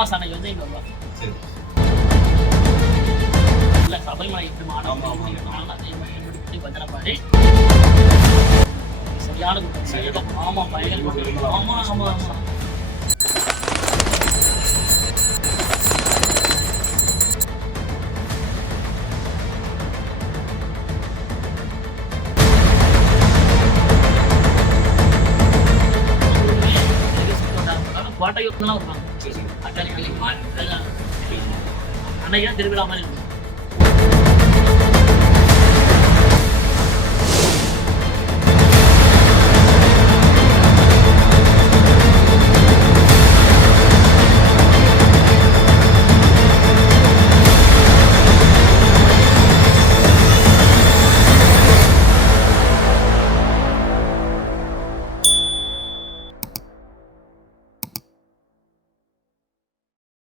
அமாவாசை அன்னைக்கு வந்து இங்க வருவாங்க இல்ல சபரிமலை எப்படி அதே மாதிரி பஜனை பாடி சரியான கூட்டம். சரியான ஆமா பயங்கர கூட்டம். ஆமா ஆமா ஆமா. கோட்டையூர்லாம் வருவாங்க சரி சரி